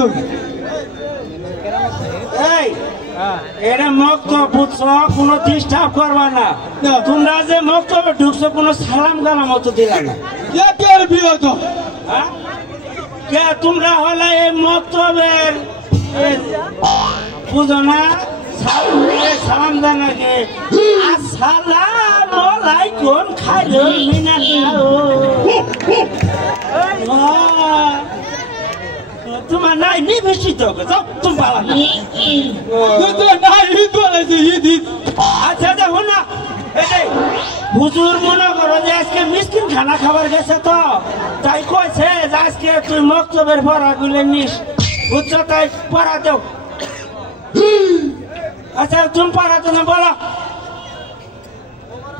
হুজুর এই এটা মক্তব বুঝছো, কোনো ডিস্টার্ব করবা না। তোমরা যে মক্তবে ঢুকছো কোনো সালাম গালাম তো দিলা না। কে তোমরা হলে এই মক্তবের বুঝো না, সালাম জানাকে আসসালামু আলাইকুম খাইলো তোমার নাই নিবেশিত যাও তুমি পালা না। আচ্ছা দেখো না, হুজুর মনে করো যে আজকে মিসকিন খানা খাবার গেছে তো তাই কইছে যে আজকে তুই মক্তবের পড়া গুলো নিস, বুঝছো, তাই পড়া দেও। আচ্ছা তুমি পড়া তো না, বলো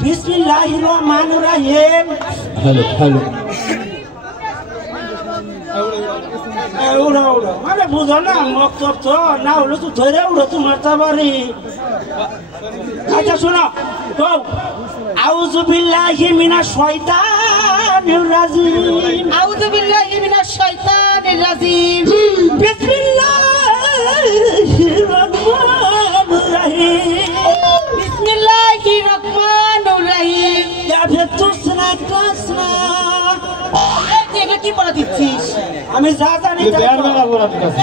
বিসমিল্লাহির রহমানির রহিম। হ্যালো হ্যালো উড়ো উড়ো মানে বুঝো না, মক্তব তো না হলো তো ধরে উড়ো তোমার তো বাড়ি। আচ্ছা শোনো তো, আউযু বিল্লাহি মিনাশ শাইতানির রাজিম। আউযু বিল্লাহি মিনাশ শাইতানির রাজিম। বিসমিল্লাহির রহমানির রহিম। বিসমিল্লাহির রহমানির রহিম। ইয়া তুসনা তুসনা। এগুলো কি পড়া দিচ্ছিস? আমি যা জানি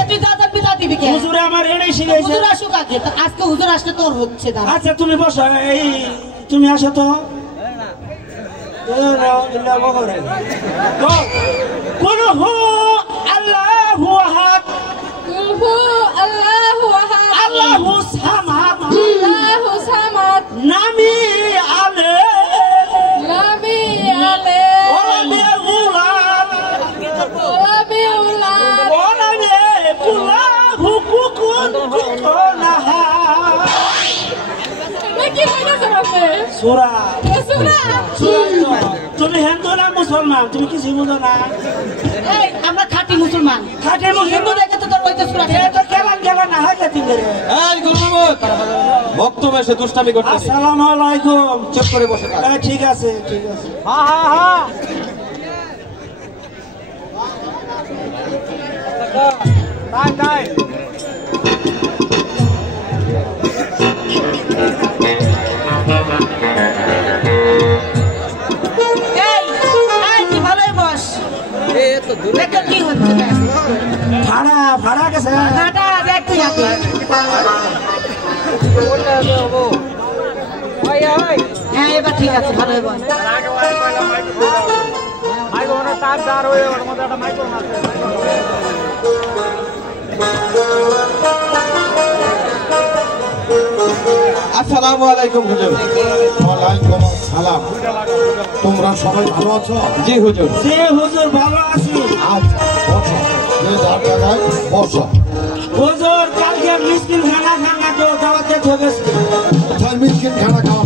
তুই যা জানবি তা দিবি কে? হুজুরে আমার এনেই শিখাইছে। হুজুর আসুক আগে, আজকে হুজুর আসলে তোর হচ্ছে না। আচ্ছা তুমি বসো, এই তুমি আসো তো। কুল হু আল্লাহু আহাদ। কুল হু আল্লাহু আহাদ। আল্লাহু সামাদ। আল্লাহু সামাদ। নামি আলে। লামি আলে। ওলামে উলাদ। ওলামি উলাদ। ওলামে কুলাহু কুকুন কুকুনাহা। কি হইছে বাপে? সূরা। সূরা। তুমি হিন্দু না মুসলমান? তুমি কি বুঝো না? এই আমরা খাঁটি মুসলমান। খাঁটি মুসলমান। হিন্দু দেখে তো তোর ওইটা সূরা। এটা কেমন কেমন না হয় তুমি রে? এই গুরুবাবু বক্তব্য এসে দুষ্টামি করতেছে। আসসালামু আলাইকুম। চুপ করে বসে থাক। ঠিক আছে ঠিক আছে। ভালোই বস। দেখো কি হচ্ছে। ভাড়া ভাড়া গেছে। ভাড়াটা দেখ তুই আগে। হ্যাঁ এবার ঠিক আছে, ভালোই বস। আসসালামু আলাইকুম হুজুর। ওয়ালাইকুম আসসালাম। তোমরা সবাই ভালো আছো? জি হুজুর। জি হুজুর ভালো আছি। আচ্ছা বসো, যে যার জায়গায় বসো। হুজুর কালকে মিসকিন খানা খানা কেউ দাওয়াতে ঠকেছে। কোথায় মিসকিন খানা খাওয়া